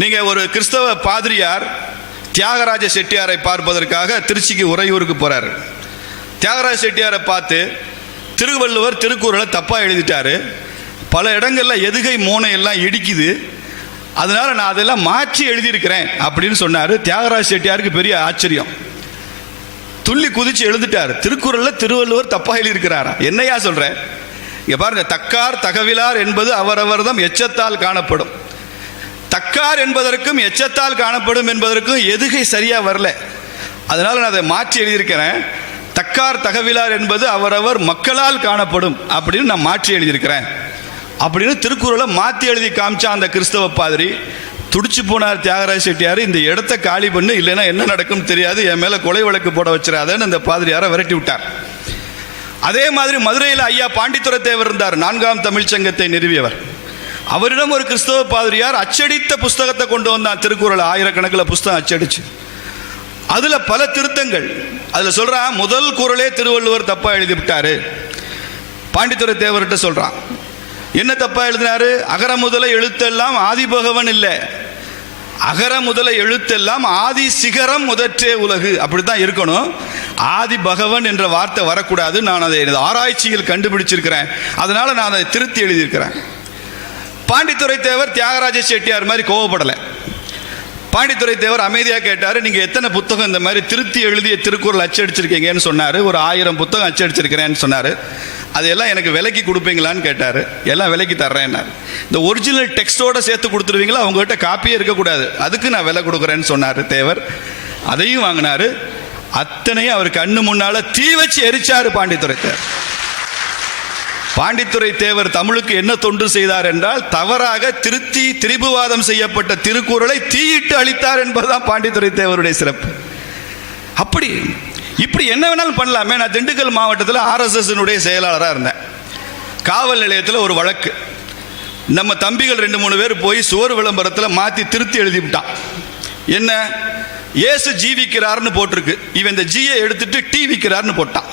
நீங்க ஒரு கிறிஸ்தவ பாதிரியார் தியாகராஜ செட்டியாரை பார்ப்பதற்காக திருச்சிக்கு உறையூருக்கு போகிறார் தியாகராஜ செட்டியாரை பார்த்து திருவள்ளுவர் திருக்குறளை தப்பாக எழுதிட்டாரு. பல இடங்களில் எதுகை மோனை எல்லாம் இடிக்குது. அதனால நான் அதெல்லாம் மாற்றி எழுதியிருக்கிறேன் அப்படின்னு சொன்னார் தியாகராஜ செட்டியாருக்கு பெரிய ஆச்சரியம். துள்ளி குதிச்சு எழுதிட்டார். திருக்குறளில் திருவள்ளுவர் தப்பா எழுதியிருக்கிறாரா? என்னையா சொல்கிறேன் இங்கே பாருங்க தக்கார் தகவிலார் என்பது அவரவர்தம் எச்சத்தால் காணப்படும். தக்கார் என்பதற்கும் எச்சத்தால் காணப்படும் என்பதற்கும் எதுகை சரியாக வரல. அதனால் நான் அதை மாற்றி எழுதியிருக்கிறேன். தக்கார் தகவிலார் என்பது அவரவர் மக்களால் காணப்படும் அப்படின்னு நான் மாற்றி எழுதியிருக்கிறேன். அப்படின்னு திருக்குறளை மாற்றி எழுதி காமிச்சா அந்த கிறிஸ்தவ பாதிரி துடிச்சு போனார் தியாகராஜ செட்டியார் இந்த இடத்த காலி பண்ணு இல்லைன்னா என்ன நடக்கும் தெரியாது என் மேலே கொலை வழக்கு போட வச்சிடாதன்னு அந்த பாதிரியாரை விரட்டி விட்டார். அதே மாதிரி மதுரையில் ஐயா பாண்டித்துர தேவர் இருந்தார் நான்காம் தமிழ்ச்சங்கத்தை நிறுவியவர். அவரிடம் ஒரு கிறிஸ்தவ பாதிரியார் அச்சடித்த புஸ்தகத்தை கொண்டு வந்தான். திருக்குறள் ஆயிரக்கணக்கில் புஸ்தகம் அச்சடிச்சு. அதில் பல திருத்தங்கள். அதில் சொல்கிறான் முதல் குரலே திருவள்ளுவர் தப்பாக எழுதி விட்டாரு பாண்டித்துரை தேவர்கிட்ட சொல்கிறான் என்ன தப்பாக எழுதினாரு? அகர முதல எழுத்தெல்லாம் ஆதிபகவன் இல்லை. அகர முதல எழுத்தெல்லாம் ஆதி சிகரம் முதற்றே உலகு. அப்படித்தான் இருக்கணும். ஆதி பகவன் என்ற வார்த்தை வரக்கூடாது நான் அதை எனது ஆராய்ச்சியில் கண்டுபிடிச்சிருக்கிறேன். அதனால் நான் அதை திருத்தி எழுதியிருக்கிறேன். பாண்டித்துரை தேவர் தியாகராஜ செட்டியார் மாதிரி கோவப்படலை. பாண்டித்துரை தேவர் அமைதியாக கேட்டார் நீங்கள் எத்தனை புத்தகம் இந்த மாதிரி திருத்தி எழுதிய திருக்குறள் அச்சடிச்சிருக்கீங்கன்னு சொன்னார். ஒரு ஆயிரம் புத்தகம் அச்சடிச்சிருக்கிறேன்னு சொன்னார். அதெல்லாம் எனக்கு விலைக்கு கொடுப்பீங்களான்னு கேட்டார். எல்லாம் விலைக்கு தர்றேன்னார். இந்த ஒரிஜினல் டெக்ஸ்டோட சேர்த்து கொடுத்துருவீங்களா? அவங்ககிட்ட காப்பியே இருக்கக்கூடாது. அதுக்கு நான் விலை கொடுக்குறேன்னு சொன்னார் தேவர். அதையும் வாங்கினார். அத்தனையும் அவர் கண்ணு முன்னால தீ வச்சு எரிச்சார் பாண்டித்துரை தேவர். பாண்டித்துரை தேவர் தமிழுக்கு என்ன தொண்டு செய்தார் என்றால் தவறாக திருத்தி திரிபுவாதம் செய்யப்பட்ட திருக்குறளை தீயிட்டு அளித்தார் என்பதுதான் பாண்டித்துரை தேவருடைய சிறப்பு. அப்படி இப்படி என்ன வேணாலும் பண்ணலாமே. நான் திண்டுக்கல் மாவட்டத்தில் ஆர்எஸ்எஸ் செயலாளராக இருந்தேன். காவல் நிலையத்தில் ஒரு வழக்கு. நம்ம தம்பிகள் ரெண்டு மூணு பேர் போய் சுவர் விளம்பரத்தில் மாற்றி திருத்தி எழுதி விட்டான் என்ன? ஏசு ஜீவிக்கிறார்னு போட்டிருக்கு. இவன் இந்த ஜீயை எடுத்துட்டு டீ போட்டான்.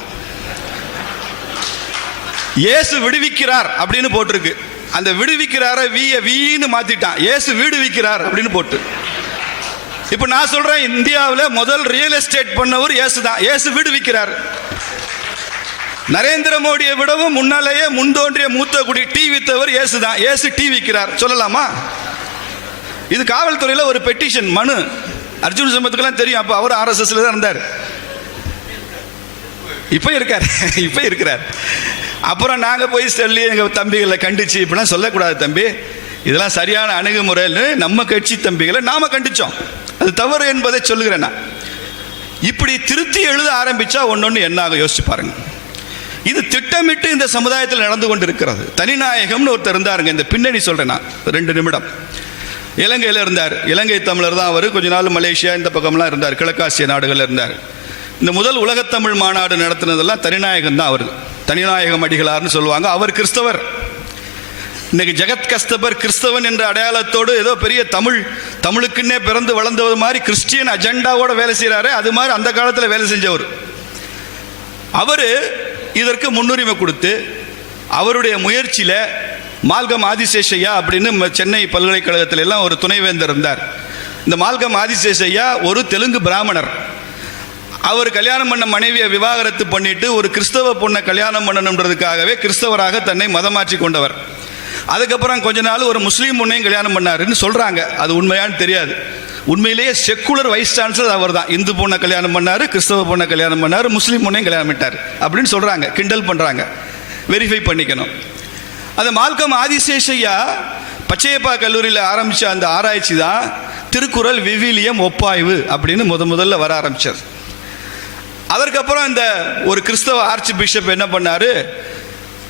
இயேசு விடுவிக்கிறார் அப்படின்னு போட்டிருக்கு. அந்த விடுவிக்கிறார வீய வீன்னு மாத்திட்டான். இயேசு விடுவிக்கிறார் அப்படின்னு போட்டு. இப்போ நான் சொல்றேன் இந்தியாவில் முதல் ரியல் எஸ்டேட் பண்ணவர் இயேசு தான் இயேசு விடுவிக்கிறார் நரேந்திர மோடியை விடவும் முன்னாலேயே முன்தோன்றிய மூத்த குடி டீ வித்தவர் இயேசு தான் இயேசு டீ விற்கிறார். சொல்லலாமா? இது காவல்துறையில் ஒரு பெட்டிஷன் மனு. அர்ஜுன் சம்பத்துக்கெல்லாம் தெரியும். அப்போ அவர் ஆர்எஸ்எஸ்ல தான் இருந்தார். இப்போ இருக்கார். இப்போ இருக்கிறார். அப்புறம் நாங்கள் போய் சொல்லி எங்கள் தம்பிகளை கண்டிச்சு இப்படிலாம் சொல்லக்கூடாது தம்பி. இதெல்லாம் சரியான அணுகுமுறைன்னு நம்ம கட்சி தம்பிகளை நாம் கண்டிச்சோம். அது தவறு என்பதை சொல்லுகிறேன் நான். இப்படி திருத்தி எழுத ஆரம்பித்தா ஒன்று என்ன ஆகும் யோசிச்சு பாருங்க. இது திட்டமிட்டு இந்த சமுதாயத்தில் நடந்து கொண்டு இருக்கிறது தனிநாயகம்னு ஒருத்தர் இருந்தாருங்க இந்த பின்னணி சொல்கிறேன் நான். ரெண்டு நிமிடம். இலங்கையில் இருந்தார். இலங்கை தமிழர் தான் அவர். கொஞ்ச நாள் மலேசியா இந்த பக்கம்லாம் இருந்தார். கிழக்காசிய நாடுகளில் இருந்தார். இந்த முதல் உலகத்தமிழ் மாநாடு நடத்தினதெல்லாம் தனிநாயகம் தான் அவர். தனிநாயகம் அடிகளார்னு சொல்லுவாங்க. அவர் கிறிஸ்தவர். இன்னைக்கு ஜெகத் கஸ்தபர் கிறிஸ்தவன் என்ற அடையாளத்தோடு ஏதோ பெரிய தமிழ் தமிழுக்குன்னே பிறந்து வளர்ந்தது மாதிரி கிறிஸ்டியன் அஜெண்டாவோட வேலை செய்கிறாரு அது மாதிரி அந்த காலத்தில் வேலை செஞ்சவர். அவர் இதற்கு முன்னுரிமை கொடுத்து அவருடைய முயற்சியில் மால்கம் ஆதிசேஷையா அப்படின்னு ம- சென்னை பல்கலைக்கழகத்தில் எல்லாம் ஒரு துணைவேந்தர் இருந்தார். இந்த மால்கம் ஆதிசேஷையா ஒரு தெலுங்கு பிராமணர். அவர் கல்யாணம் பண்ண மனைவியை விவாகரத்து பண்ணிட்டு ஒரு கிறிஸ்தவ பொண்ணை கல்யாணம் பண்ணணுன்றதுக்காகவே கிறிஸ்தவராக தன்னை மதமாற்றி கொண்டவர். அதுக்கப்புறம் கொஞ்ச நாள் ஒரு முஸ்லீம் பொண்ணையும் கல்யாணம் பண்ணாருன்னு சொல்கிறாங்க அது உண்மையான்னு தெரியாது. உண்மையிலேயே செக்குலர் வைஸ் சான்சலர் அவர் தான் இந்து பொண்ணை கல்யாணம் பண்ணார் கிறிஸ்தவ பொண்ணை கல்யாணம் பண்ணார் முஸ்லீம் பொண்ணையும் கல்யாணம் பண்ணிட்டார் அப்படின்னு சொல்கிறாங்க கிண்டல் பண்ணுறாங்க வெரிஃபை பண்ணிக்கணும். அந்த மால்கம் ஆதிசேஷையா பச்சையப்பா கல்லூரியில் ஆரம்பித்த அந்த ஆராய்ச்சி தான் திருக்குறள் விவிலியம் ஒப்பாய்வு அப்படின்னு முத முதல்ல வர ஆரம்பிச்சது. அதற்கப்புறம் இந்த ஒரு கிறிஸ்தவ ஆர்ச்சி பிஷப் என்ன பண்ணார்?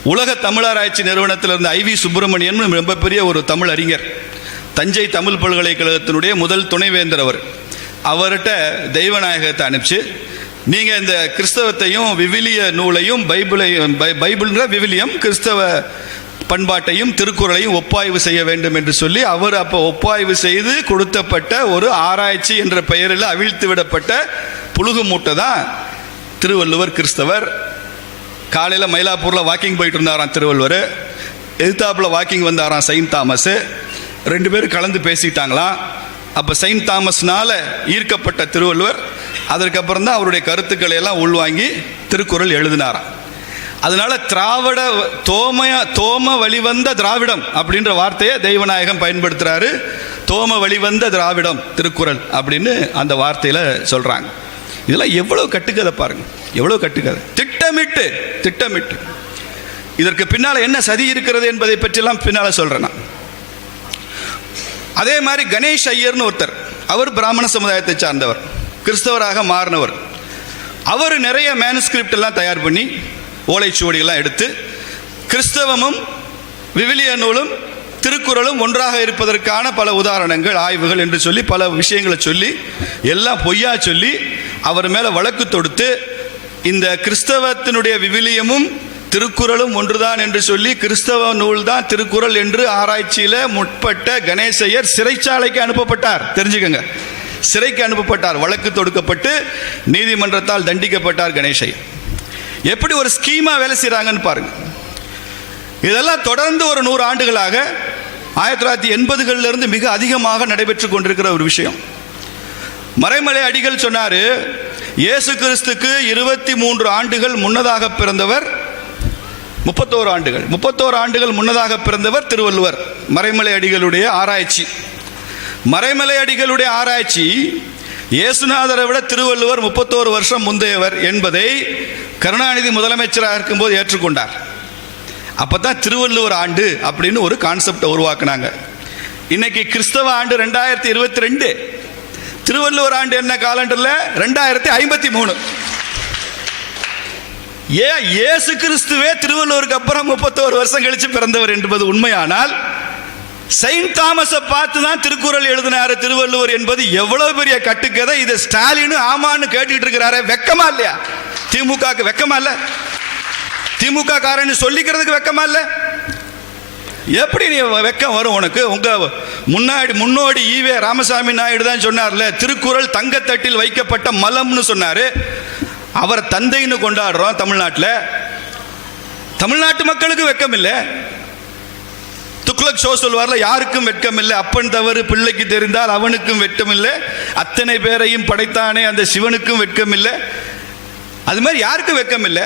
உலக தமிழராய்ச்சி நிறுவனத்தில் இருந்த ஐவி சுப்பிரமணியன் ரொம்ப பெரிய ஒரு தமிழ் அறிஞர். தஞ்சை தமிழ் பல்கலைக்கழகத்தினுடைய முதல் துணைவேந்தர் அவர். அவர்கிட்ட தெய்வநாயகத்தை அனுப்பிச்சு நீங்கள் இந்த கிறிஸ்தவத்தையும் விவிலிய நூலையும் பைபிளையும் பை- பைபிள்ன்ற விவிலியம் கிறிஸ்தவ பண்பாட்டையும் திருக்குறளையும் ஒப்பாய்வு செய்ய வேண்டும் என்று சொல்லி அவர் அப்போ ஒப்பாய்வு செய்து கொடுத்தப்பட்ட ஒரு ஆராய்ச்சி என்ற பெயரில் அவிழ்த்து விடப்பட்ட புழுகு மூட்டை தான் திருவள்ளுவர் கிறிஸ்தவர். காலையில் மயிலாப்பூரில் வாக்கிங் போயிட்டு இருந்தாராம் திருவள்ளுவர். எதிர்த்தாப்பில் வாக்கிங் வந்தாராம் செயின்ட் தாமஸ் ரெண்டு பேரும் கலந்து பேசிட்டாங்களாம். அப்போ செயின்ட் தாமஸ்னால ஈர்க்கப்பட்ட திருவள்ளுவர் அதற்கப்புறம் தான் அவருடைய கருத்துக்களை எல்லாம் உள்வாங்கி திருக்குறள் எழுதினாராம். அதனால திராவிட தோமைய தோம வழிவந்த திராவிடம் அப்படின்ற வார்த்தையை தெய்வநாயகம் பயன்படுத்துகிறாரு தோம வழிவந்த திராவிடம் திருக்குறள் அப்படின்னு அந்த வார்த்தையில் சொல்கிறாங்க இதெல்லாம் எவ்வளோ கட்டுக்கதை பாருங்க. எவ்வளோ கட்டுக்கதை. திட்டமிட்டு திட்டமிட்டு. இதற்கு பின்னால் என்ன சதி இருக்கிறது என்பதை பற்றியெல்லாம் பின்னால் சொல்கிறேன் நான். அதே மாதிரி கணேஷ் ஐயர்னு ஒருத்தர் அவர் பிராமண சமுதாயத்தை சார்ந்தவர் கிறிஸ்தவராக மாறினவர். அவர் நிறைய மேனுஸ்கிரிப்ட் எல்லாம் தயார் பண்ணி ஓலைச்சுவடிகள்லாம் எடுத்து கிறிஸ்தவமும் விவிலிய நூலும் திருக்குறளும் ஒன்றாக இருப்பதற்கான பல உதாரணங்கள் ஆய்வுகள் என்று சொல்லி பல விஷயங்களை சொல்லி எல்லாம் பொய்யா சொல்லி அவர் மேலே வழக்கு தொடுத்து இந்த கிறிஸ்தவத்தினுடைய விவிலியமும் திருக்குறளும் ஒன்றுதான் என்று சொல்லி கிறிஸ்தவ நூல் தான் திருக்குறள் என்று ஆராய்ச்சியில் முற்பட்ட கணேசையர் சிறைச்சாலைக்கு அனுப்பப்பட்டார். தெரிஞ்சுக்கங்க. சிறைக்கு அனுப்பப்பட்டார். வழக்கு தொடுக்கப்பட்டு நீதிமன்றத்தால் தண்டிக்கப்பட்டார் கணேசையர் எப்படி ஒரு ஸ்கீமா வேலை செய்கிறாங்கன்னு பாருங்க. இதெல்லாம் தொடர்ந்து ஒரு நூறு ஆண்டுகளாக ஆயிரத்தி தொள்ளாயிரத்தி எண்பதுகளிலிருந்து மிக அதிகமாக நடைபெற்று கொண்டிருக்கிற ஒரு விஷயம். மறைமலை அடிகள் சொன்னாரு இயேசு கிறிஸ்துக்கு இருபத்தி மூன்று ஆண்டுகள் முன்னதாக பிறந்தவர் முப்பத்தோரு ஆண்டுகள் முப்பத்தோரு ஆண்டுகள் முன்னதாக பிறந்தவர் திருவள்ளுவர். மறைமலை அடிகளுடைய ஆராய்ச்சி. மறைமலை அடிகளுடைய ஆராய்ச்சி இயேசுநாதரை விட திருவள்ளுவர் முப்பத்தோரு வருஷம் முந்தையவர் என்பதை கருணாநிதி முதலமைச்சராக இருக்கும்போது ஏற்றுக்கொண்டார். அப்பதான் திருவள்ளுவர் ஆண்டு அப்படின்னு ஒரு கான்செப்டை உருவாக்குனாங்க. இன்னைக்கு கிறிஸ்தவ ஆண்டு ரெண்டாயிரத்தி இருபத்தி ரெண்டு. திருவள்ளுவர் ஆண்டு என்ன காலண்டரில்? ரெண்டாயிரத்தி ஐம்பத்தி மூணு. ஏ இயேசு கிறிஸ்துவே திருவள்ளுவருக்கு அப்புறம் முப்பத்தோரு வருஷம் கழிச்சு பிறந்தவர் என்பது உண்மையானால் செயின்ட் தாமஸை பார்த்து தான் திருக்குறள் எழுதினார் திருவள்ளுவர் என்பது எவ்வளவு பெரிய கட்டுக்கதை. இது ஸ்டாலின் ஆமான்னு கேட்டுக்கிட்டு இருக்கிறாரு. வெக்கமா இல்லையா? திமுகக்கு வெக்கமா இல்ல? திமுக காரன்னு சொல்லிக்கிறதுக்கு வெக்கமா இல்லை? எப்படி நீ வெக்கம் வரும் உனக்கு? உங்க முன்னாடி முன்னோடி ஈவே ராமசாமி நாயுடு தான் சொன்னார்ல திருக்குறள் தங்கத்தட்டில் வைக்கப்பட்ட மலம்னு சொன்னாரு. அவரை தந்தைன்னு கொண்டாடுறோம் தமிழ்நாட்டில். தமிழ்நாட்டு மக்களுக்கு வெக்கம் இல்லை. துக்ளக் ஷோ சொல்வார்ல யாருக்கும் வெட்கம் இல்லை. அப்பன் தவறு பிள்ளைக்கு தெரிந்தால் அவனுக்கும் வெட்கம் இல்லை. அத்தனை பேரையும் படைத்தானே அந்த சிவனுக்கும் வெட்கம் இல்லை. அது மாதிரி யாருக்கும் வெட்கம் இல்லை.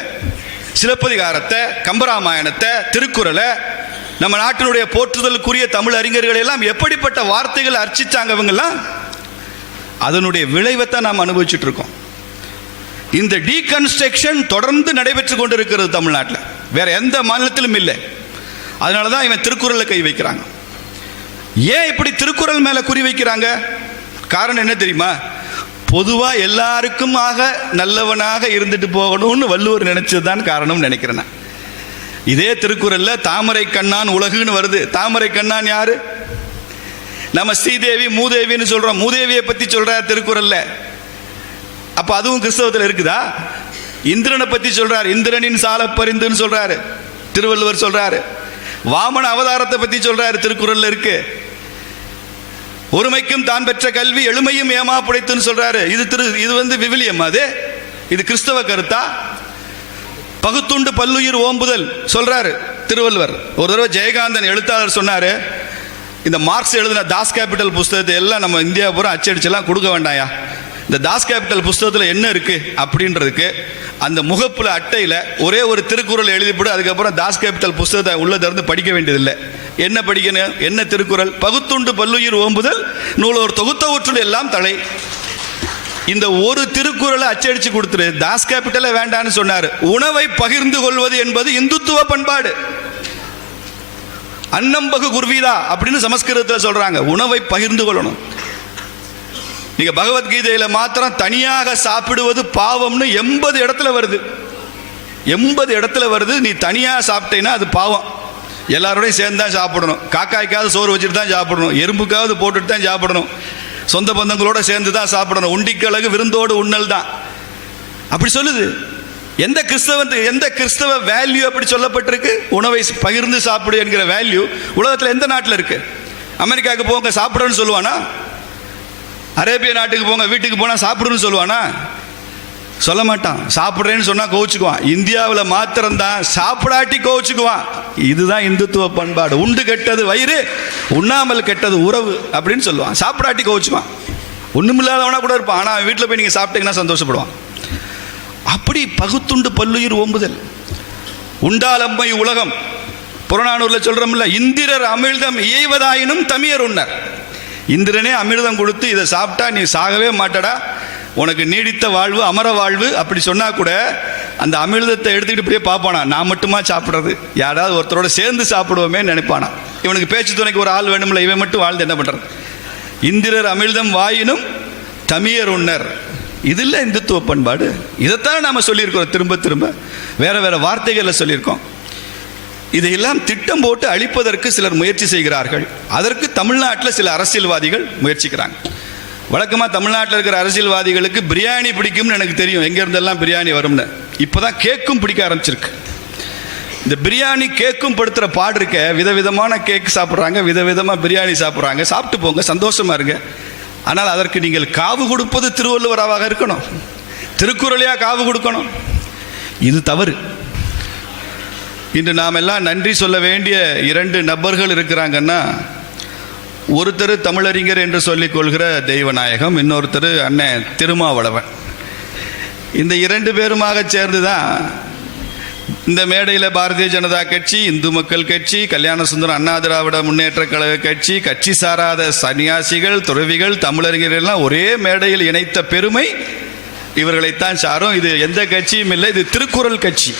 சிலப்பதிகாரத்தை கம்பராமாயணத்தை திருக்குறளை நம்ம நாட்டினுடைய போற்றுதலுக்குரிய தமிழ் அறிஞர்கள் எல்லாம் எப்படிப்பட்ட வார்த்தைகள் அர்ச்சிச்சாங்க இவங்கெல்லாம்? அதனுடைய விளைவைத்தான் நாம் அனுபவிச்சுட்டு இருக்கோம். இந்த டீகன்ஸ்ட்ரக்ஷன் தொடர்ந்து நடைபெற்று கொண்டிருக்கிறது தமிழ்நாட்டில். வேற எந்த மாநிலத்திலும் இல்லை. அதனால தான் இவன் திருக்குறளை கை வைக்கிறாங்க. ஏன் இப்படி திருக்குறள் மேலே குறி வைக்கிறாங்க? காரணம் என்ன தெரியுமா? பொதுவாக எல்லாருக்கும் ஆக நல்லவனாக இருந்துட்டு போகணும்னு வள்ளுவர் நினச்சது தான் காரணம்னு நினைக்கிறேன் நான். இதே திருக்குறள்ல தாமரை கண்ணான் உலகுன்னு வருது. தாமரை கண்ணான் யாரு? நம்ம ஸ்ரீதேவி மூதேவின்னு சொல்றோம். மூதேவியை பத்தி சொல்றார் திருக்குறள்ல. அப்ப அதுவும் கிறிஸ்தவத்தில் இருக்குதா? இந்திரனை பத்தி சொல்றாரு. இந்திரனின் சால பரிந்துன்னு சொல்றாரு. திருவள்ளுவர் சொல்றாரு. வாமன அவதாரத்தை பத்தி சொல்றாரு திருக்குறள்ல இருக்கு. ஒருமைக்கும் தான் பெற்ற கல்வி எளிமையும் ஏமா புடைத்துன்னு சொல்றாரு. இது திரு இது வந்து விவிலியம் அது. இது கிறிஸ்தவ கருத்தா? பகுத்துண்டு பல்லுயிர் ஓம்புதல் சொல்றாரு திருவள்ளுவர். ஒரு தடவை ஜெயகாந்தன் எழுத்தாளர் சொன்னாரு இந்த மார்க்ஸ் எழுதின தாஸ் கேபிட்டல் புஸ்தகத்தை எல்லாம் நம்ம இந்தியா பூரா அச்சடிச்செல்லாம் கொடுக்க வேண்டாயா இந்த தாஸ் கேபிட்டல் புஸ்தகத்தில் என்ன இருக்கு அப்படின்றதுக்கு அந்த முகப்புல அட்டையில் ஒரே ஒரு திருக்குறள் எழுதிப்படு அதுக்கப்புறம் தாஸ் கேபிட்டல் புஸ்தகத்தை உள்ளே திறந்து படிக்க வேண்டியதில்லை. என்ன படிக்கணும்? என்ன திருக்குறள்? பகுத்துண்டு பல்லுயிர் ஓம்புதல் நூலோர் தொகுத்தவற்றுள் எல்லாம் தலை. இந்த ஒரு திருக்குறளை அச்சடிச்சு கொடுத்துரு. தாஸ் கேபிட்டல வேண்டான்னு சொன்னார். உணவை பகிர்ந்து கொள்வது என்பது இந்துத்துவ பண்பாடு. அன்னம்பகு குர்வீதா அப்படின்னு சமஸ்கிருதத்தில் சொல்றாங்க. உணவை பகிர்ந்து கொள்ளணும். நீங்க பகவத்கீதையில மாத்திரம் தனியாக சாப்பிடுவது பாவம்னு எண்பது இடத்துல வருது. எண்பது இடத்துல வருது. நீ தனியாக சாப்பிட்டேன்னா அது பாவம். எல்லாரோடையும் சேர்ந்து தான் சாப்பிடணும். காக்காய்க்காவது சோறு வச்சுட்டு தான் சாப்பிடணும். எறும்புக்காவது போட்டுட்டு தான் சாப்பிடணும். சொந்த பந்தங்களோட சேர்ந்து தான் சாப்பிடணும். உண்டிக்கழகு விருந்தோடு உண்ணல் தான். அப்படி சொல்லுது. எந்த கிறிஸ்தவன் எந்த கிறிஸ்தவ வேல்யூ அப்படி சொல்லப்பட்டிருக்கு? உணவை பகிர்ந்து சாப்பிடு என்கிற வேல்யூ உலகத்தில் எந்த நாட்டில் இருக்கு? அமெரிக்காவுக்கு போங்க சாப்பிடுன்னு சொல்லுவானா? அரேபிய நாட்டுக்கு போங்க வீட்டுக்கு போனால் சாப்பிடுன்னு சொல்லுவானா? சொல்ல மாட்டான் சாப்பிட்றேன்னு சொன்னால் கோவிச்சுக்குவான். இந்தியாவில் மாத்திரம்தான் சாப்பிடாட்டி கோவிச்சுக்குவான். இதுதான் இந்துத்துவ பண்பாடு. உண்டு கெட்டது வயிறு உண்ணாமல் கெட்டது உறவு அப்படின்னு சொல்லுவான். சாப்பிடாட்டி கோவிச்சுக்குவான். ஒன்றுமில்லாதவனா கூட இருப்பான். ஆனால் வீட்டில் போய் நீங்கள் சாப்பிட்டீங்கன்னா சந்தோஷப்படுவான். அப்படி பகுத்துண்டு பல்லுயிர் ஓம்புதல். உண்டாலம்மை உலகம். புறநானூரில் சொல்கிறோம்ல இந்திரர் அமிர்தம் இயைவதாயினும் தமியர் உண்ணர். இந்திரனே அமிர்தம் கொடுத்து இதை சாப்பிட்டா நீ சாகவே மாட்டடா. உனக்கு நீடித்த வாழ்வு அமர வாழ்வு அப்படி சொன்னா கூட அந்த அமிர்தத்தை எடுத்துக்கிட்டு இப்படியே பார்ப்பானா? நான் மட்டுமா சாப்பிட்றது? யாராவது ஒருத்தரோட சேர்ந்து சாப்பிடுவோமே நினைப்பானா? இவனுக்கு பேச்சு துணைக்கு ஒரு ஆள் வேணும்ல இவன் மட்டும் வாழ்ந்து என்ன பண்ணுறது இந்திரர் அமிர்தம் வாயினும் தமியர் உன்னர் இதில் இந்துத்துவ பண்பாடு. இதைத்தான் நாம் சொல்லியிருக்கிறோம். திரும்ப திரும்ப. வேற வேற வார்த்தைகளில் சொல்லியிருக்கோம். இதையெல்லாம் திட்டம் போட்டு அழிப்பதற்கு சிலர் முயற்சி செய்கிறார்கள். அதற்கு தமிழ்நாட்டில் சில அரசியல்வாதிகள் முயற்சிக்கிறாங்க. வழக்கமாக தமிழ்நாட்டில் இருக்கிற அரசியல்வாதிகளுக்கு பிரியாணி பிடிக்கும்னு எனக்கு தெரியும். எங்கேருந்தெல்லாம் பிரியாணி வரும்னு. இப்போ தான் கேக்கும் பிடிக்க ஆரம்பிச்சிருக்கு. இந்த பிரியாணி கேக்கும் படுத்துகிற பாடு இருக்க. விதவிதமான கேக் சாப்பிட்றாங்க விதவிதமாக பிரியாணி சாப்பிட்றாங்க. சாப்பிட்டு போங்க சந்தோஷமா இருங்க. ஆனால் அதற்கு நீங்கள் காவு கொடுப்பது திருவள்ளுவராவாக இருக்கணும். திருக்குறளையாக காவு கொடுக்கணும். இது தவறு. இன்று நாம் எல்லாம் நன்றி சொல்ல வேண்டிய இரண்டு நபர்கள் இருக்கிறாங்கன்னா ஒருத்தர் தமிழறிஞர் என்று சொல்லிக் கொள்கிற தெய்வநாயகம் இன்னொருத்தர் அண்ணன் திருமாவளவன். இந்த இரண்டு பேருமாக சேர்ந்து தான் இந்த மேடையில் பாரதிய ஜனதா கட்சி இந்து மக்கள் கட்சி கல்யாண சுந்தரம் அண்ணா திராவிட முன்னேற்ற கழக கட்சி கட்சி சாராத சன்னியாசிகள் துறவிகள் தமிழறிஞர் எல்லாம் ஒரே மேடையில் இணைத்த பெருமை இவர்களைத்தான் சாரும். இது எந்த கட்சியும் இல்லை இது திருக்குறள் கட்சி.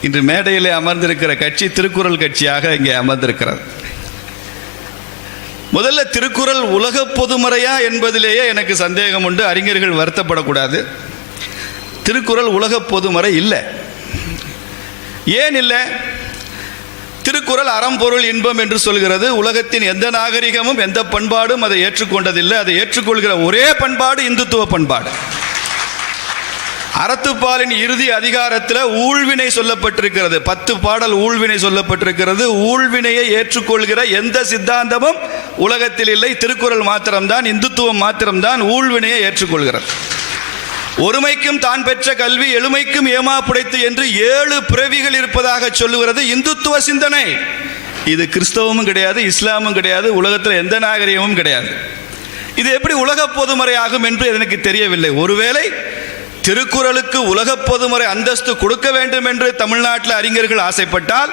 இன்று மேடையிலே அமர்ந்திருக்கிற கட்சி திருக்குறள் கட்சியாக இங்கே அமர்ந்திருக்கிறது. முதல்ல திருக்குறள் உலக பொதுமறையா என்பதிலேயே எனக்கு சந்தேகம் உண்டு. அறிஞர்கள் வருத்தப்படக்கூடாது. திருக்குறள் உலக பொதுமறை இல்லை. ஏன் இல்லை? திருக்குறள் அறம்பொருள் இன்பம் என்று சொல்கிறது. உலகத்தின் எந்த நாகரிகமும் எந்த பண்பாடும் அதை ஏற்றுக்கொண்டதில்லை. அதை ஏற்றுக்கொள்கிற ஒரே பண்பாடு இந்துத்துவ பண்பாடு. அறத்துப்பாலின் இறுதி அதிகாரத்தில் ஊழ்வினை சொல்லப்பட்டிருக்கிறது. பத்து பாடல் ஊழ்வினை சொல்லப்பட்டிருக்கிறது. ஊழ்வினையை ஏற்றுக்கொள்கிற எந்த சித்தாந்தமும் உலகத்தில் இல்லை. திருக்குறள் மாத்திரம்தான் இந்துத்துவம் மாத்திரம்தான் ஊழ்வினையை ஏற்றுக்கொள்கிறது. ஒருமைக்கும் தான் பெற்ற கல்வி எழுமைக்கும் ஏமா புடைத்து என்று ஏழு பிறவிகள் இருப்பதாக சொல்லுகிறது இந்துத்துவ சிந்தனை. இது கிறிஸ்தவமும் கிடையாது இஸ்லாமும் கிடையாது உலகத்தில் எந்த நாகரிகமும் கிடையாது. இது எப்படி உலக பொதுமறையாகும் என்று எனக்கு தெரியவில்லை. ஒருவேளை திருக்குறளுக்கு உலக பொதுமறை அந்தஸ்து கொடுக்க வேண்டும் என்று தமிழ்நாட்டில் அறிஞர்கள் ஆசைப்பட்டால்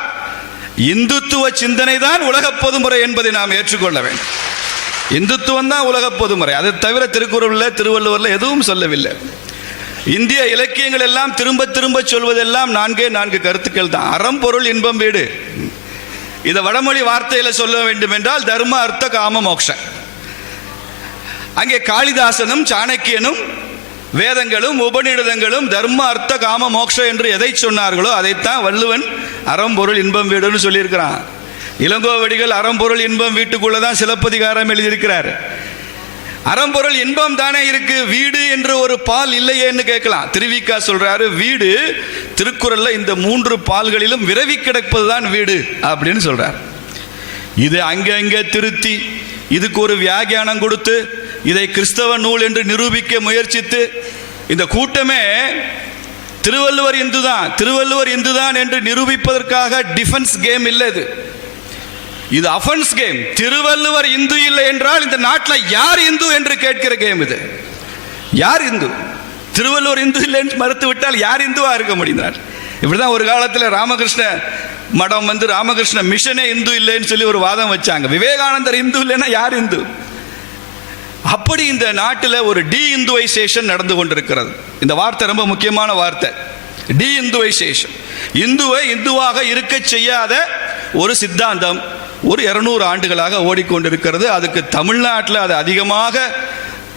இந்துத்துவ சிந்தனை தான் உலக பொதுமுறை என்பதை நாம் ஏற்றுக்கொள்ள வேண்டும். இந்துத்துவம் தான் உலக பொதுமுறை. அதை தவிர திருக்குறளில் திருவள்ளுவரில் எதுவும் சொல்லவில்லை. இந்திய இலக்கியங்கள் எல்லாம் திரும்ப திரும்ப சொல்வதெல்லாம் நான்கே நான்கு கருத்துக்கள் தான். அறம் பொருள் இன்பம் வீடு. இதை வடமொழி வார்த்தையில் சொல்ல வேண்டும் என்றால் தர்ம அர்த்த காம மோக்ஷ. அங்கே காளிதாசனும் சாணக்கியனும் வேதங்களும் உபநிடதங்களும் தர்ம அர்த்த காம மோக்ஷ என்று எதை சொன்னார்களோ அதைத்தான் வள்ளுவன் அறம்பொருள் இன்பம் வீடுன்னு சொல்லியிருக்கிறான். இளங்கோவடிகள் அறம்பொருள் இன்பம் வீட்டுக்குள்ள தான் சிலப்பதிகாரம் எழுதியிருக்கிறார். அறம்பொருள் இன்பம் தானே இருக்கு? வீடு என்று ஒரு பால் இல்லையேன்னு கேட்கலாம். திருவிக்கா சொல்றாரு வீடு திருக்குறள்ல இந்த மூன்று பால்களிலும் விரவி கிடப்பதுதான் வீடு அப்படின்னு சொல்றார். இது அங்கங்க திருத்தி இதுக்கு ஒரு வியாகியானம் கொடுத்து இதை கிறிஸ்தவ நூல் என்று நிரூபிக்க முயற்சித்து இந்த கூட்டமே திருவள்ளுவர் இந்து தான் திருவள்ளுவர் இந்து தான் என்று நிரூபிப்பதற்காக டிஃபென்ஸ் கேம் இல்லை இது. இது அஃபென்ஸ் கேம் திருவள்ளுவர் இந்து இல்லை என்றால் இந்த நாட்டில் யார் இந்து என்று கேட்கிற கேம் இது. யார் இந்து? திருவள்ளுவர் இந்து இல்லைன்னு மறுத்து விட்டால் யார் இந்துவாக இருக்க முடிந்தார்? இப்படிதான் ஒரு காலத்தில் ராமகிருஷ்ண மடம் வந்து ராமகிருஷ்ண மிஷனே இந்து இல்லைன்னு சொல்லி ஒரு வாதம் வச்சாங்க. விவேகானந்தர் இந்து இல்லைன்னா யார் இந்து? அப்படி இந்த நாட்டில் ஒரு டி இந்துவைசேஷன் நடந்து கொண்டிருக்கிறது. இந்த வார்த்தை ரொம்ப முக்கியமான வார்த்தை. டி இந்துவைசேஷன் இந்துவை இந்துவாக இருக்க செய்யாத ஒரு சித்தாந்தம் ஒரு இருநூறு ஆண்டுகளாக ஓடிக்கொண்டிருக்கிறது. அதுக்கு தமிழ்நாட்டில் அது அதிகமாக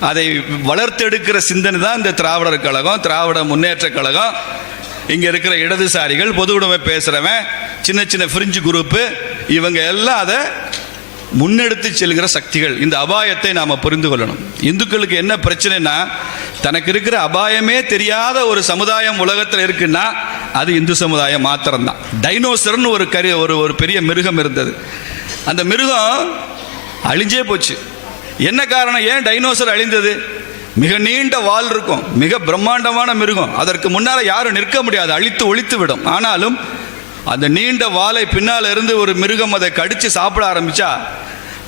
அதை வளர்த்தெடுக்கிற சிந்தனை தான் இந்த திராவிடர் கழகம் திராவிட முன்னேற்ற கழகம். இங்கே இருக்கிற இடதுசாரிகள் பொது உடைமை பேசுகிறவன் சின்ன சின்ன ஃப்ரிஞ்சு குரூப்பு இவங்க எல்லாம் அதை முன்னெடுத்து செல்கிற சக்திகள். இந்த அபாயத்தை நாம் புரிந்து கொள்ளணும். இந்துக்களுக்கு என்ன பிரச்சனைனா தனக்கு இருக்கிற அபாயமே தெரியாத ஒரு சமுதாயம் உலகத்தில் இருக்குன்னா அது இந்து சமுதாயம் மாத்திரம்தான். டைனோசர்னு ஒரு கரு ஒரு ஒரு பெரிய மிருகம் இருந்தது. அந்த மிருகம் அழிஞ்சே போச்சு. என்ன காரணம்? ஏன் டைனோசர் அழிந்தது? மிக நீண்ட வால் இருக்கும். மிக பிரம்மாண்டமான மிருகம். அதற்கு முன்னால் யாரும் நிற்க முடியாது. அழித்து ஒழித்து விடும். ஆனாலும் அந்த நீண்ட வாலை பின்னால் இருந்து ஒரு மிருகம் அதை கடித்து சாப்பிட ஆரம்பித்தா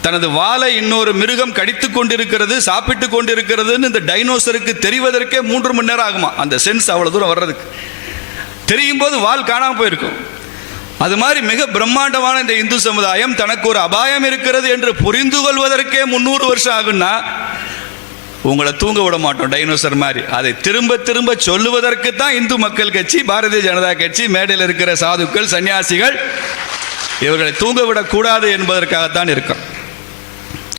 தனது வாலை இன்னொரு மிருகம் கடித்து கொண்டிருக்கிறது சாப்பிட்டு கொண்டிருக்கிறதுன்னு இந்த டைனோசருக்கு தெரிவதற்கே மூன்று மணி நேரம் ஆகுமா? அந்த சென்ஸ் அவ்வளோ தூரம் வர்றதுக்கு. தெரியும் போது வால் காணாம போயிருக்கும். அது மாதிரி மிக பிரம்மாண்டமான இந்த இந்து சமுதாயம் தனக்கு ஒரு அபாயம் இருக்கிறது என்று புரிந்து கொள்வதற்கே முந்நூறு வருஷம் ஆகுன்னா உங்களை தூங்க விட மாட்டோம் டைனோசர் மாதிரி. அதை திரும்ப திரும்ப சொல்லுவதற்கு தான் இந்து மக்கள் கட்சி பாரதிய ஜனதா கட்சி மேடையில் இருக்கிற சாதுக்கள் சன்னியாசிகள் இவர்களை தூங்க விடக்கூடாது என்பதற்காகத்தான் இருக்கும்.